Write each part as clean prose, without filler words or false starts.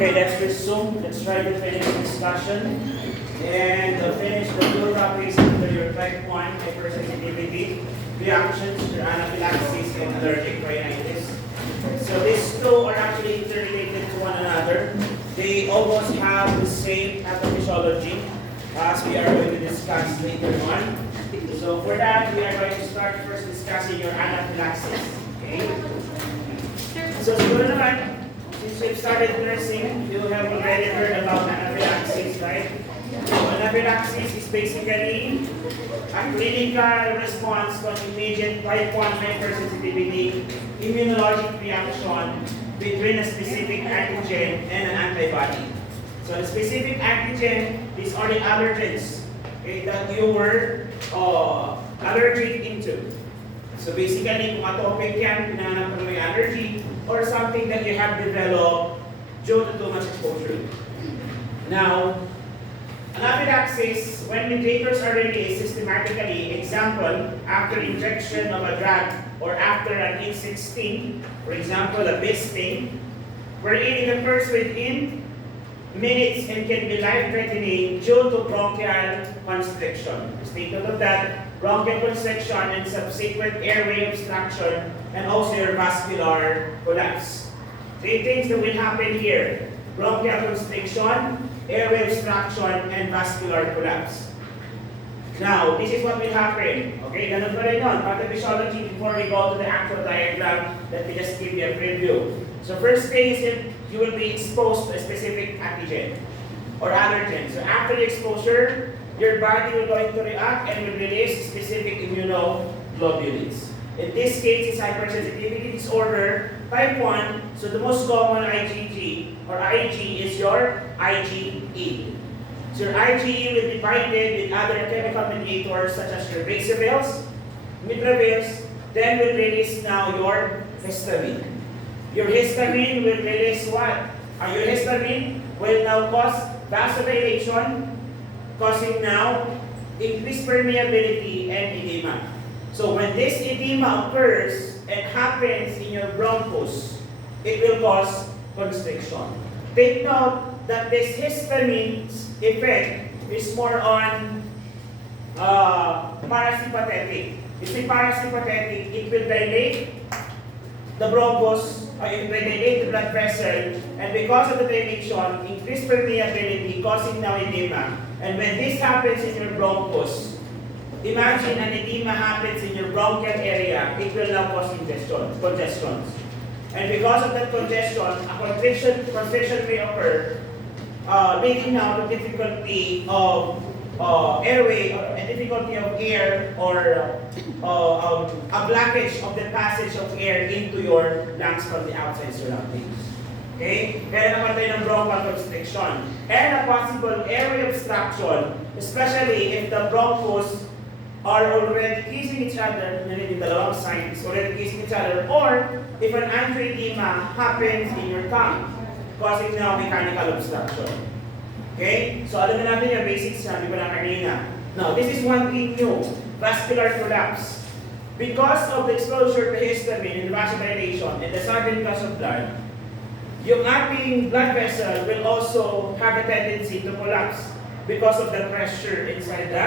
Okay, let's resume. Let's try to finish the discussion and finish the two topics under your type 1 hypersensitivity, reactions to anaphylaxis, and allergic rhinitis. So these two are actually interrelated to one another. They almost have the same pathophysiology as we are going to discuss later on. So for that, we are going to start first discussing your anaphylaxis. Okay? So siguro naman, since we've started nursing, you have already heard about anaphylaxis, right? So anaphylaxis is basically a clinical response to an immediate type 1 hypersensitivity immunologic reaction between a specific antigen and an antibody. So the specific antigen, these are the allergens, okay, that you were allergic into. So basically, kung atopic yan, pinanap mo yung allergy, or something that you have developed due to too much exposure. Now, anaphylaxis, when mediators are released systematically, example, after injection of a drug or after an insect sting, for example, a bee sting, wherein it occurs within minutes and can be life-threatening due to bronchial constriction. Take note of that, bronchial constriction and subsequent airway obstruction, and also your vascular collapse. Three things that will happen here: bronchial constriction, airway obstruction, and vascular collapse. Now, this is what will happen. Okay, ganun pa rin yun. Pathophysiology before we go to the actual diagram, let me just give you a preview. So first thing is that you will be exposed to a specific antigen or allergen. So after the exposure, your body will going to react and will release specific immunoglobulins. In this case, it's hypersensitivity disorder type 1. So the most common IgG or Ig is your IgE. So your IgE will be binded with other chemical mediators such as your basophils, neutrophils, then will release now your histamine. Your histamine will release what? Your histamine will now cause vasodilation, causing now increased permeability and edema. So when this edema occurs and happens in your bronchus, it will cause constriction. Take note that this histamine's effect is more on parasympathetic. If it's parasympathetic, it will dilate the bronchus, it will dilate the blood vessel, and because of the dilation, increased permeability, causing now edema. And when this happens in your bronchus, imagine an edema happens in your bronchial area, it will now cause congestions. And because of that congestion, a constriction may occur, leading now to difficulty of airway, or a difficulty of air, or a blockage of the passage of air into your lungs from the outside surroundings. Okay? Kaya naman tayo ng bronchial constriction. And a possible airway obstruction, especially if the bronchus are already kissing each other, the dalawang signs, already kissing each other, or if an angioedema happens in your tongue, causing now mechanical obstruction. Okay? So alam na natin yung basics, sabi ko lang kanina. Now, this is one thing new, vascular collapse. Because of the exposure to histamine and vasodilation and the sudden loss of blood, yung ating blood vessel will also have a tendency to collapse because of the pressure inside the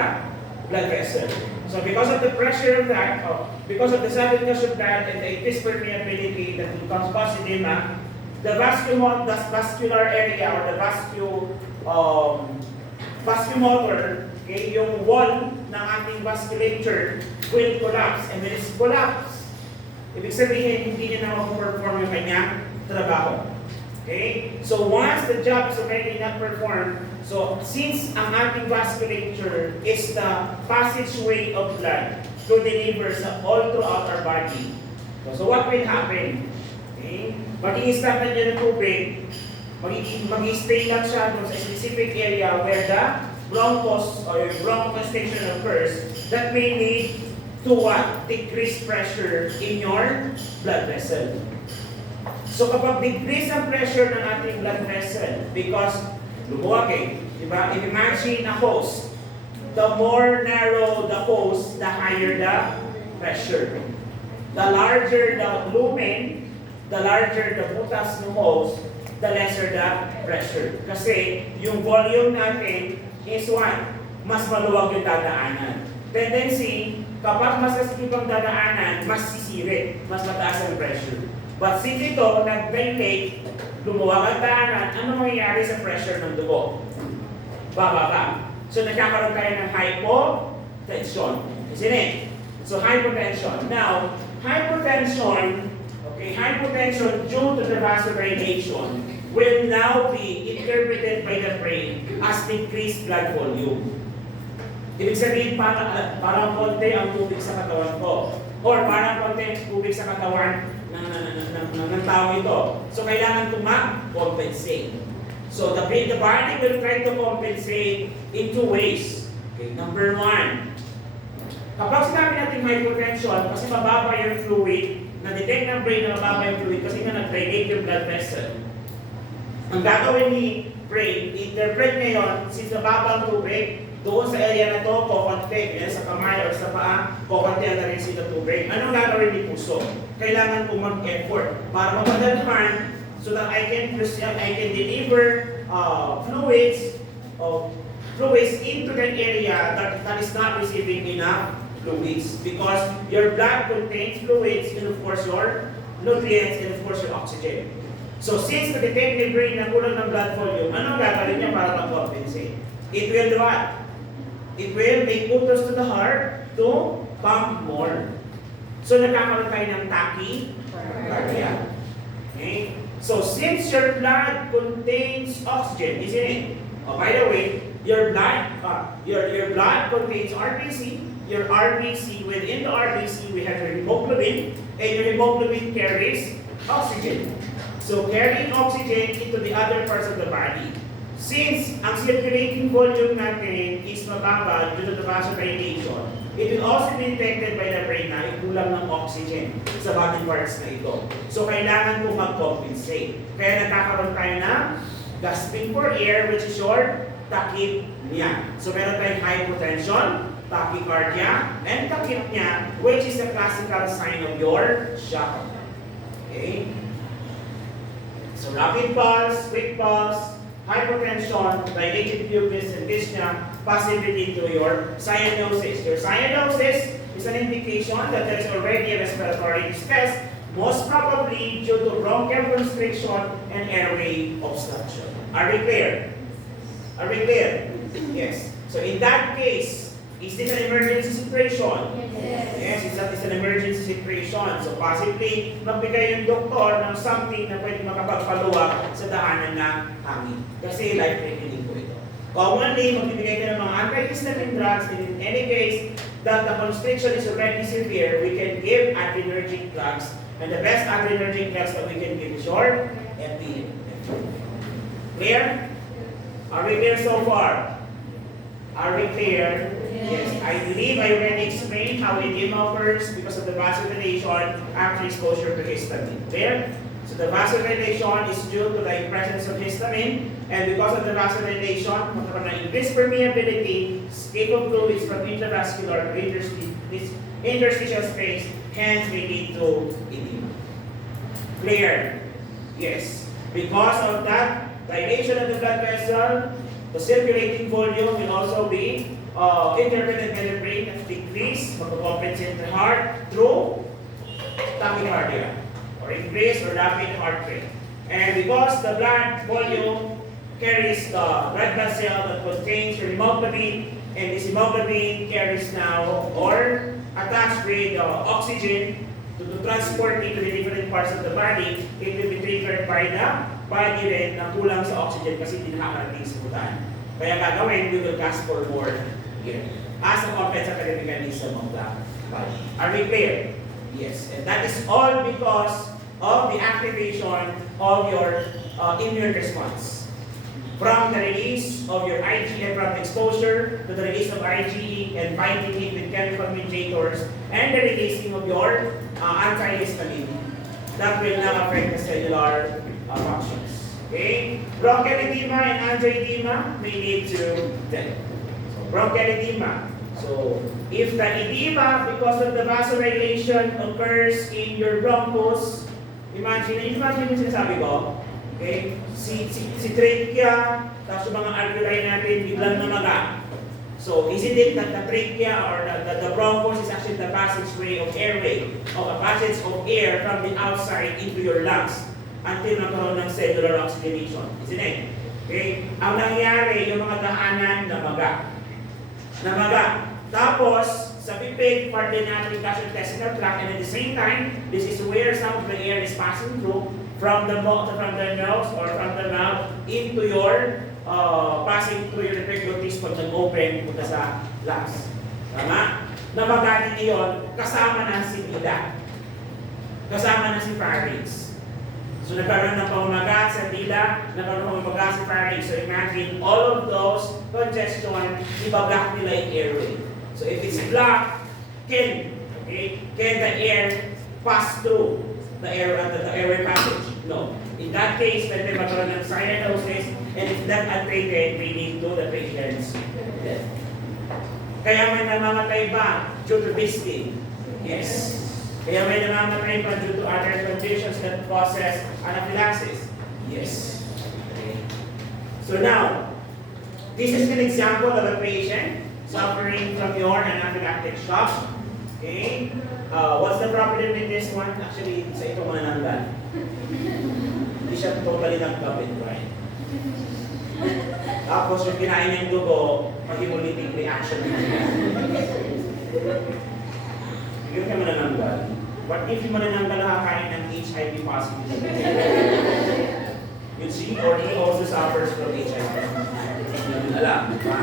blood vessel. So because of the pressure of that, because of the sudden loss of blood and the increased permeability that will cause edema, the vascular area or the vascumotor, okay, yung wall ng ating vasculature will collapse. And when it's collapse, ibig sabihin hindi niya na mag-perform yung kanyang trabaho. Okay? So once the job is already not performed, so since ang ating vasculature is the passageway of blood through the livers all throughout our body, so what will happen? Okay? Mag-i-stop niya ng tubig, mag-i-stay lang siya sa specific area where the bronchus or bronchoconstriction occurs, that may lead to what? Decreased pressure in your blood vessel. So kapag decrease ang pressure ng ating blood vessel, because lumuwag diba? If imagine a hose, the more narrow the hose, the higher the pressure. The larger the lumen, the larger the butas ng hose, the lesser the pressure. Kasi yung volume natin is what? Mas maluwag yung dadaanan. Tendency, kapag mas masikip ang dadaanan, mas sisirit, mas mataas ang pressure. But since ito, nag-dilate, lumuwag ang daanan, ano mangyayari sa pressure ng dugo? Bababa. So nagkakaroon tayo ng hypotension. Isn't it? So hypotension. Now, hypotension due to the vasodilation will now be interpreted by the brain as decreased blood volume. Ibig sabihin, parang konti ang tubig sa katawan ko. Or parang konti ang tubig sa katawan ng tao ito. So kailangan ko mag-compensate. So the body will try to compensate in two ways. Okay, number one, kapag sinabi natin hypotension, kasi mababa yung fluid, na-detect ng brain na mababa yung fluid kasi nga nag-dilate yung blood vessel. Ang gagawin ni brain, interpret ngayon, since mababa ang tubig, doon sa area na to, kukonti, yan sa kamay or sa paa, kukonti ang narin sa tubig. Anong gagawin ni puso? Kailangan ko mag-effort para mapadalhan so that I can deliver fluids into that area that is not receiving enough fluids, because your blood contains fluids and of course your nutrients and of course your oxygen. So since na-detect ni brain na kulang ng blood volume, anong gagawin niya para mag-compensate? It will do what? It will make pulse to the heart to pump more. So nagkakaroon tayo ng tachycardia. Okay? So since your blood contains oxygen, isn't it? Oh, by the way, your blood contains RBC. Your RBC, within the RBC, we have your hemoglobin, and your hemoglobin carries oxygen. So carrying oxygen into the other parts of the body. Since ang circulating volume natin is mababa due to the vasodilation, it will also be detected by the brain na kulang ng oxygen sa body parts na ito. So kailangan ko mag-compensate. Kaya nagkakaroon tayo ng gasping for air, which is your tachypnea. So meron tayong hypotension, tachycardia, and tachypnea, which is the classical sign of your shock. Okay? So rapid pulse, quick pulse, hypotension, dilated pupils, and dyspnea, possibly to your cyanosis. Your cyanosis is an indication that there is already a respiratory distress, most probably due to bronchial constriction and airway obstruction. Are we clear? Are we clear? Yes. So in that case, is this an emergency situation? Yes, that is an emergency situation. So possibly, magbigay yung doktor ng something na pwede makapagpaluwag sa daanan ng hangin. Kasi life-threatening po ito. Commonly, magbibigay ka ng mga antihistamine drugs, and in any case, that the constriction is already severe, we can give adrenergic drugs. And the best adrenergic drugs that we can give is your epinephrine. Clear? Are we clear so far? Are we clear? Yes. I believe I already explained how edema occurs because of the vasodilation after exposure to histamine. Clear? So the vasodilation is due to the presence of histamine, and because of the vasodilation, magkaroon ng increased permeability, escape of fluids from intravascular to interstitial space, hence may lead to edema. Clear? Yes. Because of that dilation of the blood vessel, the circulating volume will also be interpreted by the brain as decrease, compensate the heart through tachycardia, or increase or rapid heart rate. And because the blood volume carries the blood vessel that contains your hemoglobin, and this hemoglobin carries now or attached with oxygen to transport into the different parts of the body, it will be triggered by the body rin na kulang sa oxygen kasi hindi nakakarating sa butan. Kaya gagawin, we will gas for more here as a compensatory mechanism of the body. Are we clear? Yes. And that is all because of the activation of your immune response. From the release of your IgE from exposure to the release of IgE and binding it with chemical mediators and the releasing of your antihistamine that will now affect the cellular functions. Okay? Bronchial edema and angioedema may lead to death. So, bronchial edema. So, if the edema because of the vasodilation occurs in your bronchus, imagine yung sinasabi ko, Okay? Si trachea, tapos yung mga alveoli natin, biglang namaga. So, isn't it that the trachea or the bronchus is actually the passageway of airway, of a passage of air from the outside into your lungs until nagkaroon ng cellular oxygenation. Isn't it? Okay? Ang nangyari, yung mga daanan namaga. Tapos, sa pipig, part din natin yung gastrointestinal tract, and at the same time, this is where some of the air is passing through from the nose or from the mouth into your passing through your epiglottis pag nag-open punta sa lungs. Tama? Namaga din yun, kasama na si dila. Kasama na si pharynx. So nagkaroon ng pamamaga sa dila, nagkaroon ng pamamaga sa pharynx. So imagine all of those congestion, ibablock nila yung airway. So if it's blocked, can the air pass through the airway passage? No. In that case, pwede magkaroon ng cyanosis, and if not untreated, may lead to the patient's death. Kaya may namamatay ba due to bisting? Yes. Kaya may namamatay ba due to other conditions that causes anaphylaxis? Yes. Okay. So now, this is an example of a patient suffering from your anaphylactic shock. Okay. What's the problem with this one? Actually, sa ito manananggal. Hindi siya totally nagkabit, right? Tapos yung kinain niyang dugo, mag-hemolytic reaction. Yun ka manananggal. What if yung manananggal nakakain ng HIV positive? You see, or he also suffers from HIV. Alam, diba?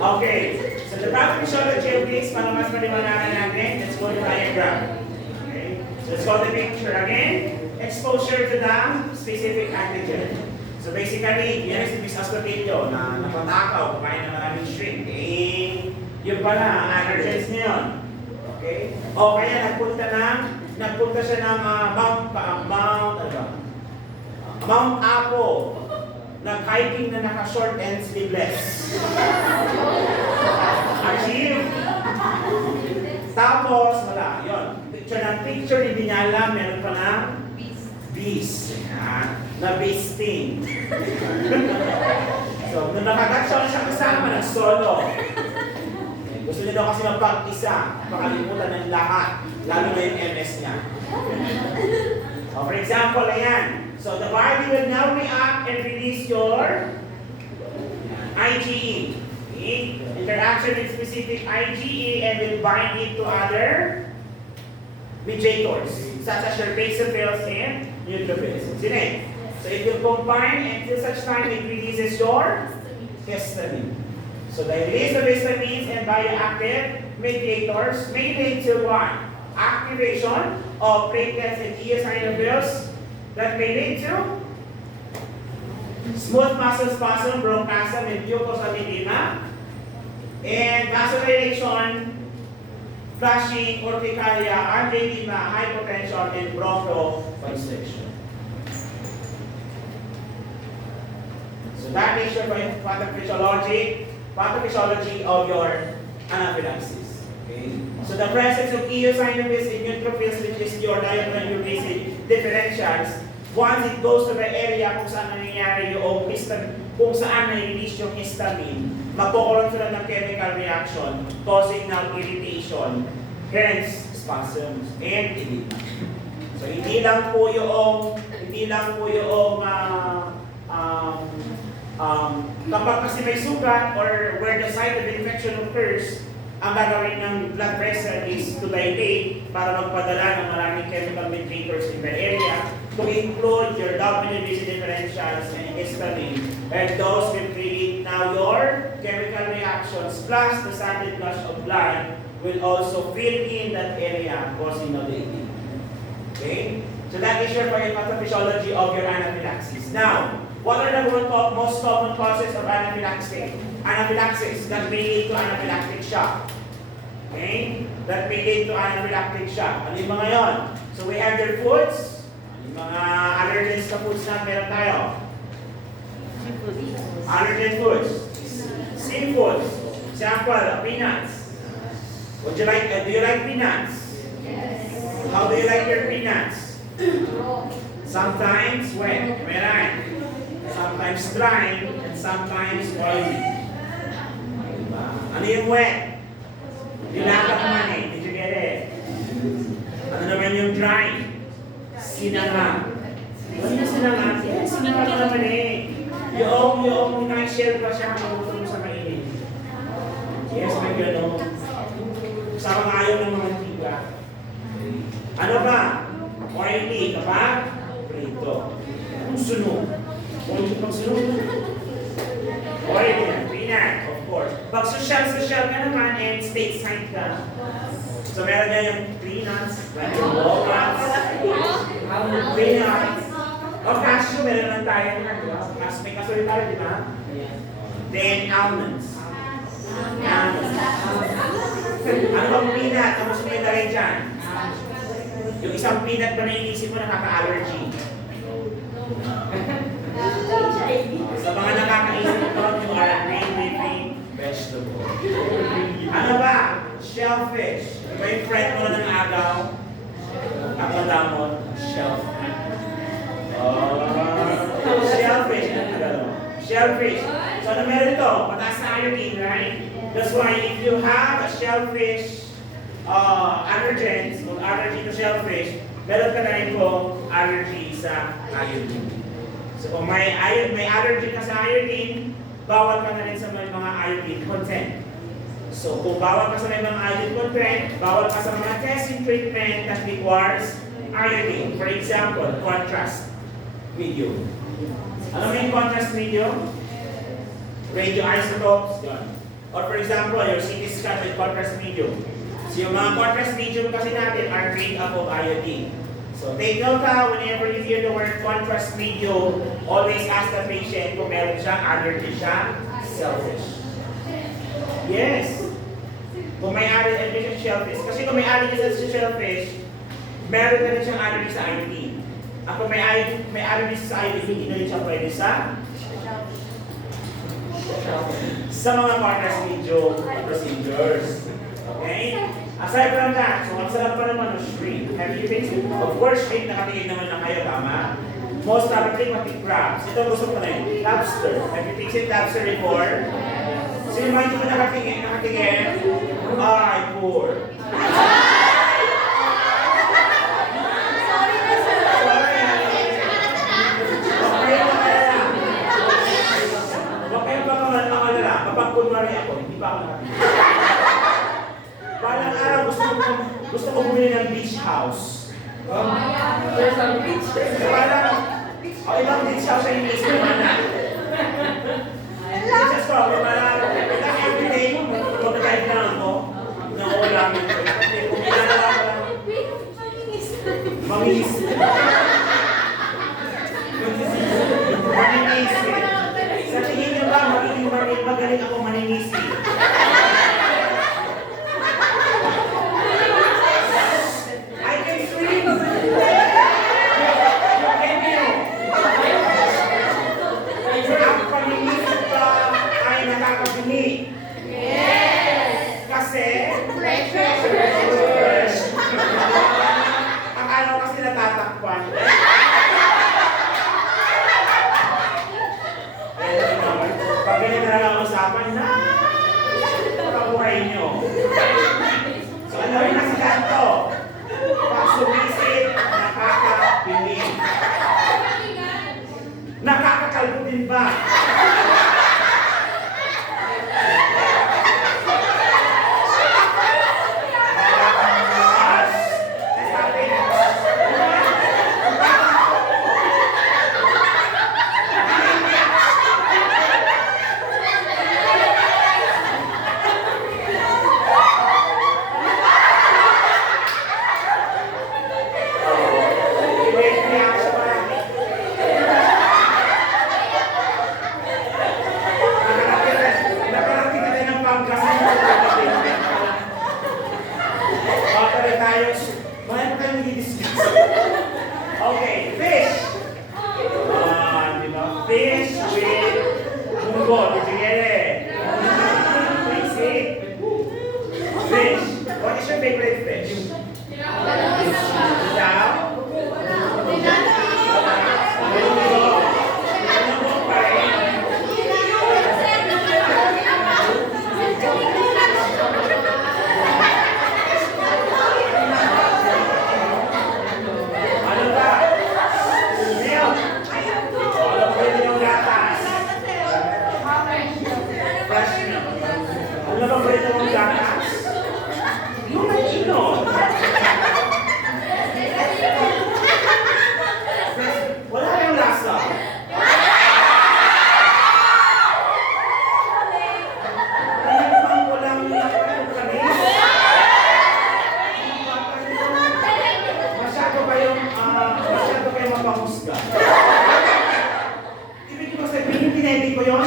Okay, so the pathophysiology of this, para mas maliwanagan natin, let's go to diagram. Okay, so let's go to the picture again. Exposure to the specific antigen. So basically, yan si Miss Ascotillo na napatakaw, kumain ng maraming shrimp. Eh, yun pala, allergens niya yun. Okay? O kaya nagpunta siya ng Mount Apo. Nag-hiking na naka-short and sleeveless. Achieve! Tapos, wala, yun. Picture, hindi niya alam, meron pa na bees. Na bee sting. So, nung nakagat siya kasama, nag-solo. Gusto niya daw kasi magpag-isa, makalimutan ng lahat, lalo na yung MS niya. So, for example, ayan. So, the body will now react and release your IgE. Okay? Interaction with specific IgE and will bind it to other mediators, such as your basophils and neutrophils. Sine? So it will combine until such time it releases your histamine. So the release of histamines and bioactive mediators may lead to what? Activation of platelets and eosinophils that may lead to smooth muscle spasm, bronchasm, and mucosal edema, and vasodilation, flushing, urticaria, angioedema, hypotension, and bronchoconstriction. So that is your pathophysiology of your anaphylaxis. Okay? So the presence of eosinophils and neutrophils, which is your diaphragm, your basic differentials, once it goes to the area kung saan nangyayari yung histamine, kung saan na-release yung histamine, magkakaroon sila ng chemical reaction causing now irritation, hence spasms and edema. So hindi lang po yung kapag kasi may sugat or where the site of infection occurs, ang gagawin ng blood vessel is to dilate para magpadala ng maraming chemical mediators in the area to include your WBC differentials and histamine, and those will create now your chemical reactions plus the sudden gush of blood will also fill in that area causing the edema. Okay? So that is your pathophysiology of your anaphylaxis. Now, what are the most common causes of anaphylaxis? Anaphylaxis that may lead to anaphylactic shock. Okay? That may lead to anaphylactic shock. Ano yung mga yon? So we have your foods. Yung mga allergens na foods na meron tayo. Allergen foods. Seafoods. Example, peanuts. Do you like peanuts? Yes. How do you like your peanuts? Sometimes wet, am I right? Sometimes dry, and sometimes oily. Diba? Ano yung wet? Nilagang man eh. Did you get it? Ano naman yung dry? Sinanga. Ano na sinanga? Yes, sinanga ka naman eh. Yung naka-share pa siya kung mo sa mainit. Yes, may gano'n. Kasama nga ayaw ng mga tiga. Ano ba? Oily ka ba? Prito. Anong sunog? Oily pang sunog? Oily yan. Peanut, of course. Pag social ka naman and stateside ka. So meron yan yung peanuts, like yung walnuts, peanuts. O cashew, meron lang tayo na, di ba? May kasunod tayo, di ba? Then almonds. Almonds. Ano bang peanut? Ano gusto mo yung lagay dyan? Yung isang peanut ba na inisip mo nakaka-allergy? Sa mga nakakaisip ko, you are a green leafy vegetable. Ano ba? Shellfish. Diba yung friend mo na ng agaw? Ang madamon, shellfish. Shellfish. Shellfish. So ano meron ito? Mataas na iodine, right? That's why if you have a shellfish allergens, kung allergy to shellfish, meron ka na rin po allergy sa iodine. So kung may allergy ka sa iodine, bawal ka na rin sa mga iodine content. So kung bawal ka sa mga iodine content, bawal ka sa mga testing treatment that requires iodine. For example, contrast video. Ano yung contrast video? Radioisotopes, yun. Or for example, your CT scan with contrast medium. So yung mga contrast medium kasi natin are made up of iodine. So take note whenever you hear the word contrast medium, always ask the patient kung meron siyang allergy siya, selfish. Yes. Kung may allergy sa shellfish. Kasi kung may allergy sa shellfish, meron na rin siyang allergy sa iodine. At kung may allergy sa iodine, hindi na rin siya pwede sa mga contrast medium procedures. Okay? Aside from that, so ang sarap pa naman ng shrimp. Have you tasted? Of course, shrimp, nakatingin naman na kayo, tama? Most probably, pati crabs. Ito gusto ko na yun. Lobster. Have you tasted lobster before? Sino ba hindi mo nakatingin? Ay, poor. Kapag kunwari ako, hindi pa ako nakatingin. Balang araw, gusto ko bumili ng beach house. There's a beach. Ibang beach house ay inis naman na. Just for ako, parang everyday, mag-type na ako, na ulamin ko. Kung ginagawa ko lang, mangis. Maninisi. Sa tingin niyo ba, magaling ako maninisi? Yes! Kasi? Pressure! Akala ko kasi natatakpan. Pag ganyan na lang ang usapan na, pakabuhay nyo. So ano rin ang sigato? Pag sumisit, nakakapiling. Nakakakalbo din ba? Okay, fish. Fish with munggo. Did you get it? Basic. Fish. What is your favorite fish? Tinaw? ko yun?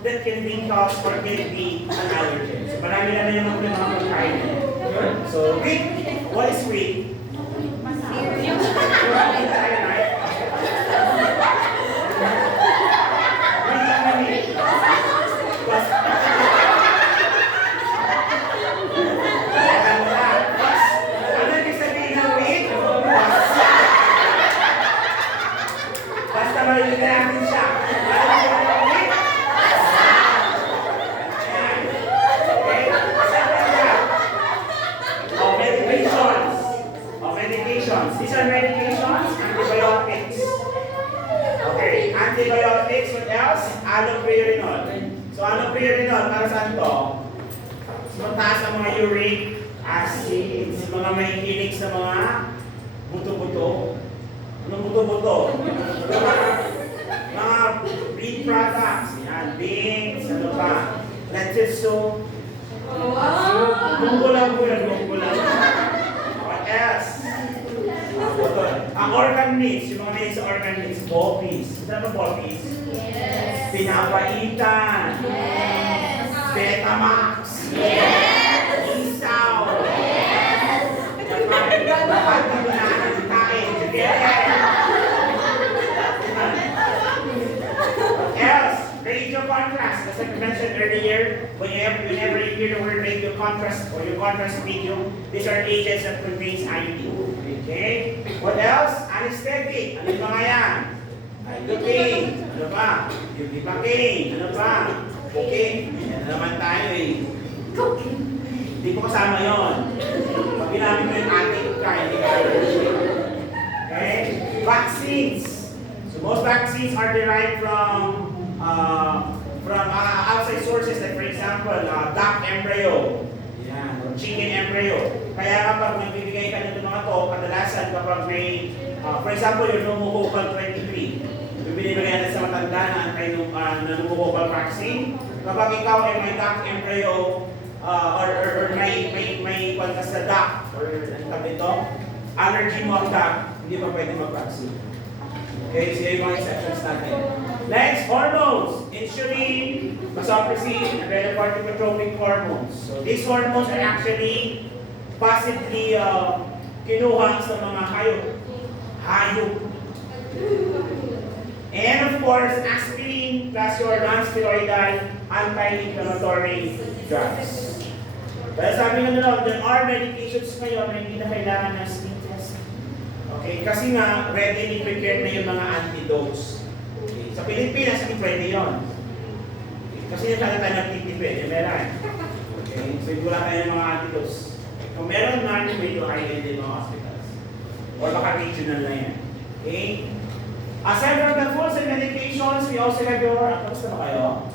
That can be caused or can be an allergen. So marami naman yung mga pagkain. So wheat, what is wheat? Basta marinig natin siya. These are medications, antibiotics. Okay, antibiotics, what else? Allopurinol. So allopurinol, para saan to? So mataas ang mga uric acid, mga mahihilig sa mga buto-buto. Anong buto-buto? Mga breed products. Yan, beans, ano pa? Lettuce soup. Gunggulang. What else? Ang organ meats, yung mga may sa organ meats, boppies. Saan ba boppies? Yes. Pinapaitan. Yes. Betamax. Yes. Isaw. Yes. Lahat ng binahan ng kain. Together. What else? Radio contrast. As I mentioned earlier, whenever you hear the word radio contrast or your contrast video, these are agents that contains iodine. Okay? What else? Anesthetic. Ano yung mga yan? Iodine. Ano pa? Bupivacaine. Ano pa? Okay? Yan naman tayo eh. Hindi ko kasama yun. Pag ginamit mo yung anti-ka, hindi ka allergic. Okay? Vaccines. So most vaccines are derived from outside sources, like for example, duck embryo. Yan. Or chicken embryo. Kaya kapag nagbibigay ka nito mga to, kadalasan kapag may, for example, yung pneumococcal 23, binibigay natin sa matanda na pneumococcal vaccine. Kapag ikaw ay may duck embryo, or may kwanta sa duck, or ano tabi ito, allergy mo ang duck, hindi pa pwede mag-vaccine. Okay, so yung mga exceptions natin. Next, hormones. Insulin, vasopressin, and melanocorticotropic hormones. So these hormones are actually possibly kinuha sa mga hayop. And of course, aspirin plus your non-steroidal anti-inflammatory drugs. Dahil sabi nga nila, there are medications ngayon na hindi na kailangan ng skin test. Okay, kasi nga, readily prepared na yung mga antidotes. Okay. Sa Pilipinas, hindi pwede yun. Okay. Kasi yung tayo nagtitipid, yung meron. Okay, so wala tayo ng mga antidotes. Kung meron na, medyo high-end din mga hospitals. Or baka regional na yan. Okay? Aside from the foods and medications, we also have your, kamusta ba kayo?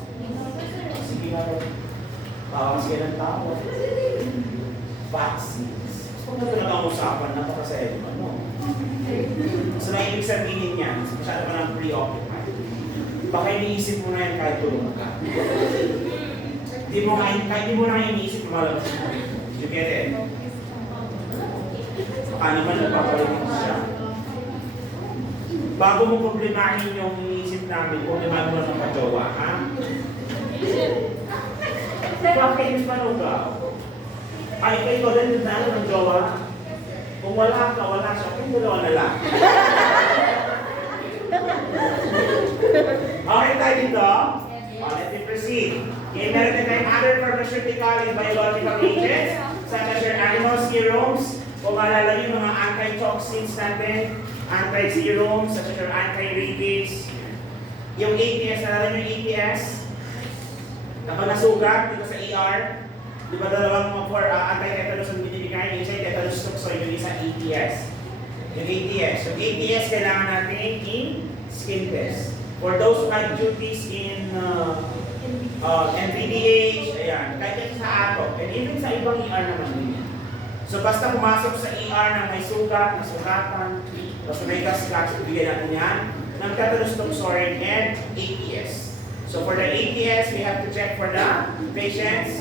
Sige nga rin. Tawas kayo ng tao. Vaccines. Kung ito na ang usapan, napakasaya naman mo. So na ibig sabihin niyan, masyado ka ng preoccupied. Baka iniisip mo na yan kahit tulong ka. Hindi mo na iniisip, lumalabas mo. Did you get it? Baka naman nagpapalitin siya. Bago mo problemahin yung iniisip namin, kung naman mo ng kajowa, ha? Bakit yung panuga? Ay, ikaw din na ng jowa. Kung wala ka, wala siya. Kung dalawa na lang. Okay tayo dito? Let me proceed. Okay, meron din tayong other pharmaceutical and biological agents, such as your animal serums. Kung maalala yung mga anti-toxins natin, anti-serums, such as your anti-rabies. Yung ATS, nalala yung ATS? Kapag nasugat dito sa ER, di ba dalawang mga anti-tetanus ang binibigay? Yung sa ATS. Yung ATS. Yung ATS kailangan natin in skin test. For those who have duties in NVDH, ayan, kahit yan sa ato, and even sa ibang ER naman din. So basta pumasok sa ER na may sugat, nasugatan, tapos may gas-gas, ibigay natin yan, ng tetanus toxoid and ATS. So for the ATS, we have to check for the patient's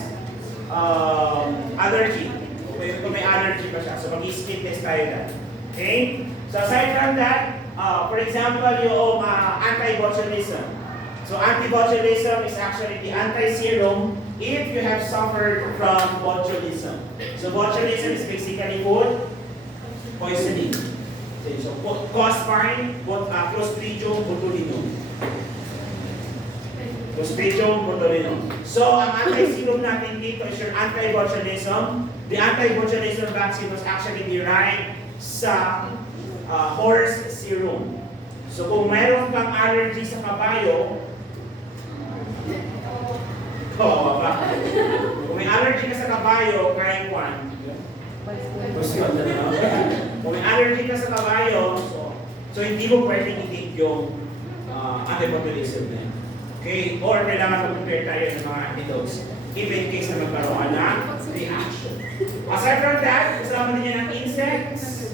allergy. Kung may allergy pa siya, so mag-skin test tayo dyan. Okay? So aside from that, for example, yung anti-botulism. So anti-botulism is actually the anti-serum if you have suffered from botulism. So botulism is basically food poisoning. So clostridium botulinum. Clostridium botulinum. So ang anti-serum natin dito is your anti-botulism. The anti-botulism vaccine was actually derived sa horse serum. So kung mayroon kang allergy sa kabayo, kung may allergy ka sa kabayo, kaya kwan. Kung may allergy ka sa kabayo, so hindi mo pwedeng i-take yung anti-botulism na. Okay? Or kailangan mag-prepare tayo ng mga antidotes if in case na magkaroon ng reaction. Aside from that, kasama din yan ang insects.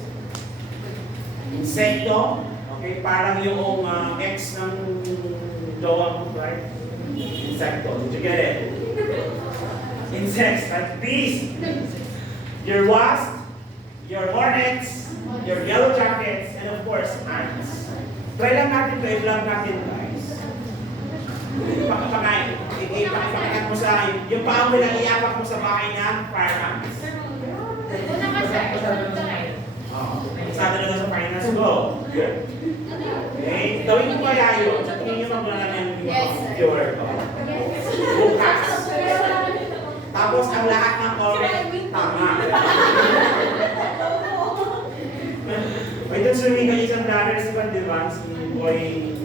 Insekto. Okay? Parang yung X ng jowa mo, right? Insecto. Did you get it? Insects like bees. Your wasp, your hornets, your yellow jackets, and of course, ants. Try lang natin ito, i-vlog natin, guys. Ipakakain mo sa, yung paa mo lang iapak mo sa bahay ng fire ants. Sada na sa finance go. Good. Okay, gawin mo kaya yun. Sa tingin nyo maglalang yung viewer ko. Bukas. Tapos ang lahat ng comment, tama. May doon swimming ka isang brother si Pandivan, si Boy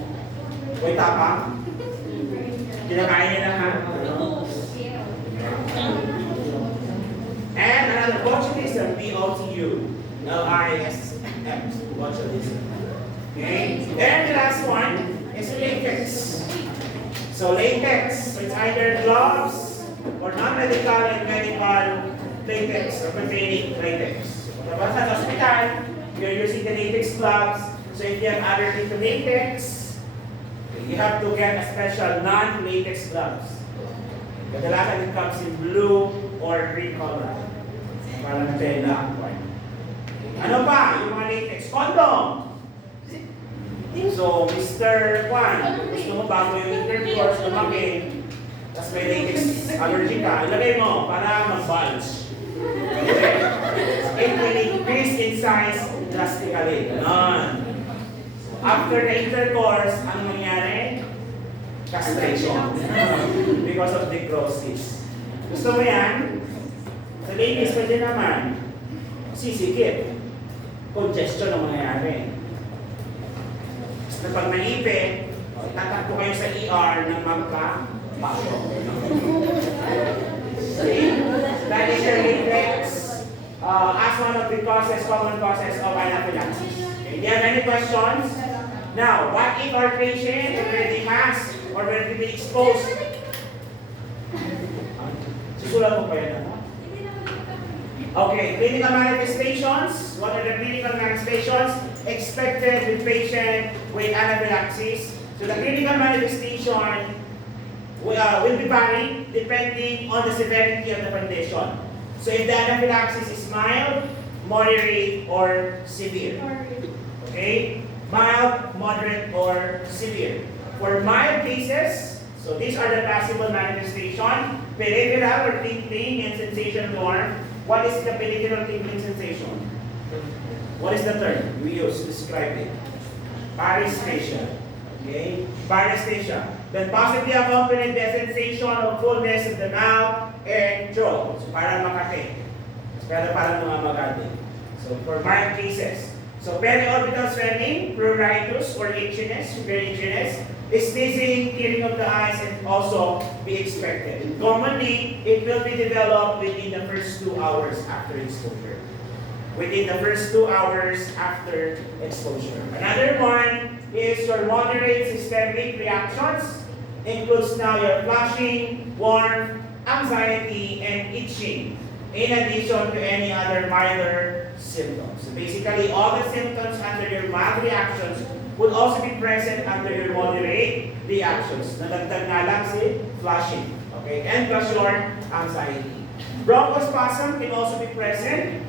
Tapang. Kinakain niya lang ha. And another botulism, B-O-T-U. L-I-S-M, botulism. Okay? And the last one is latex. So latex, so it's either gloves or non-medical and medical latex or containing latex. So diba sa hospital, you're using the latex gloves. So if you have allergy to latex, you have to get a special non-latex gloves. Kadalasan it comes in blue or green color. Parang tela. Ano pa? Yung mga latex. Condom! So, Mr. Juan, gusto mo bago yung intercourse, lumaki, tapos may latex allergy ka, ilagay mo para mag-bulge. Okay? It will increase in size drastically. Ganon. After the intercourse, ano mangyari? Castration. Because of necrosis. Gusto mo yan? Sa ladies, pwede naman. Sisikip. Congestion ang mangyayari. Basta pag naipit, tatakbo kayo sa ER ng magka-pasok. See? That is your latex as one of the common causes of anaphylaxis. Okay. Do you have any questions? Now, what if our patient already has or already been exposed? Susulat mo pa yan, ano? Okay, clinical manifestations. What are the clinical manifestations expected with patient with anaphylaxis? So the clinical manifestation will be varied depending on the severity of the condition. So if the anaphylaxis is mild, moderate, or severe. Okay? Mild, moderate, or severe. For mild cases, so these are the possible manifestation. Peripheral or tingling and sensation norm. What is the peripheral tingling sensation? What is the term we use to describe it? Paresthesia. Okay? Paresthesia. Then possibly accompanied the sensation of fullness of the mouth and throat. So parang makate. Pero parang mga magadi. So for mild cases. So periorbital swelling, pruritus or itchiness, very itchiness, sneezing, tearing of the eyes, and also be expected. Commonly, it will be developed within the first 2 hours after exposure. within the first 2 hours after exposure. Another one is your moderate systemic reactions. Includes now your flushing, warmth, anxiety, and itching, in addition to any other milder symptoms. So basically, all the symptoms under your mild reactions would also be present under your moderate reactions. Nadagdag na lang si flushing, okay? And plus your anxiety. Bronchospasm can also be present,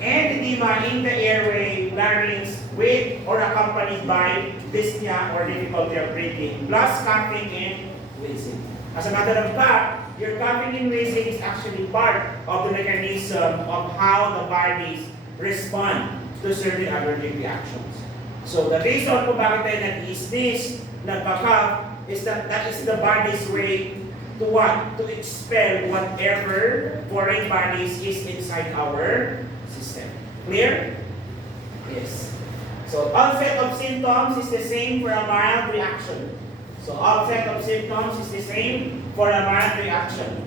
and edema in the airway, larynx, with or accompanied by dyspnea or difficulty of breathing, plus coughing and wheezing. As a matter of fact, your coughing and wheezing is actually part of the mechanism of how the bodies respond to certain allergic reactions. So the reason kung bakit tayo nag-sneeze, nagka-cough, is that is the body's way to what? To expel whatever foreign bodies is inside our system. Clear? Yes. So onset of symptoms is the same for a mild reaction. So onset of symptoms is the same for a mild reaction.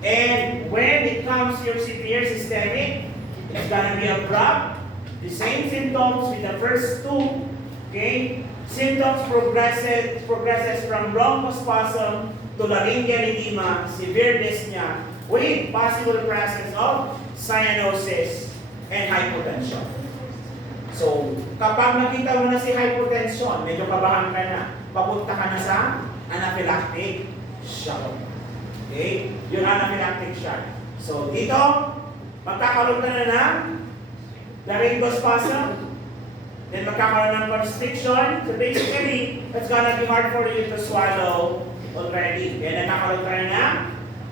And when it comes to your severe systemic, it's gonna be abrupt. The same symptoms with the first two. Okay? Symptoms progresses from bronchospasm to laryngeal edema, severe dyspnea, with possible presence of cyanosis and hypotension. So, kapag nakita mo na si hypotension, medyo kabahan ka na, papunta ka na sa anaphylactic shock. Okay? Yung anaphylactic shock. So, dito, magkakaroon ka na ng laryngospasm, then magkakaroon ng constriction. So, basically, it's gonna be hard for you to swallow already. Then, nakakaroon ka na ng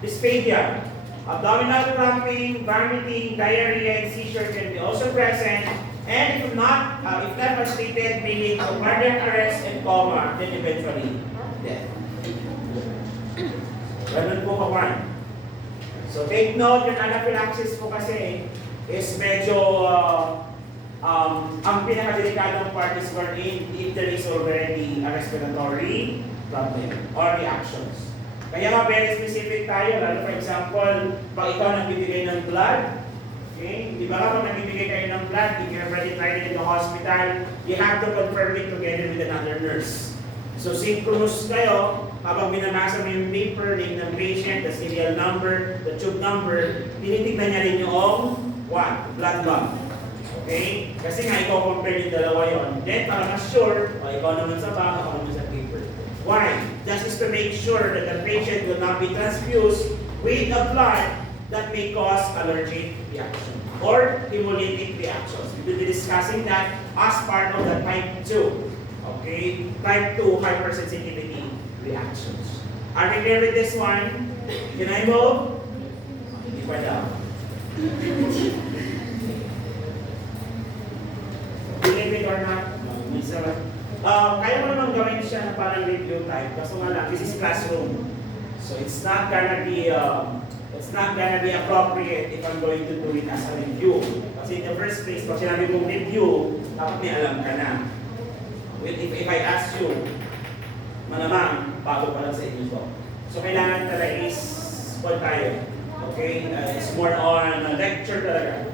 dysphagia. Abdominal cramping, vomiting, diarrhea, and seizure can be also present. And if not treated, may lead to cardiac arrest and coma, then eventually death. Ganun po kawan. So take note, yung anaphylaxis po kasi is medyo ang pinakadelikadong part is wherein if there is already a respiratory problem or reactions. Kaya nga very specific tayo, lalo for example, pag ikaw nagbibigay ng blood, okay? Di ba kapag nagbibigay kayo ng blood, if you're already tried it in the hospital, you have to confirm it together with another nurse. So synchronous kayo, habang binabasa mo yung paper, name ng patient, the serial number, the tube number, tinitignan niya rin yung what? Blood bank. Okay? Kasi nga, ikaw compare yung dalawa yon. Then, para ma-sure, ikaw naman sa baka, ako naman sa paper. Why? That is to make sure that the patient will not be transfused with a blood that may cause allergic reaction or hemolytic reactions. We will be discussing that as part of the type 2. Okay? Type 2 hypersensitivity reactions. Are we clear with this one? Can I move? Hindi pa daw. Believe it or not, kaya mo naman gawin siya na parang review type. Kaso nga lang, this is classroom. So it's not gonna be appropriate if I'm going to do it as a review. Kasi in the first place, pag sinabi kong review, dapat may alam ka na. If I ask you, malamang, bago pa lang sa inyo to. So kailangan talaga is, what tayo? Okay? It's more on lecture talaga.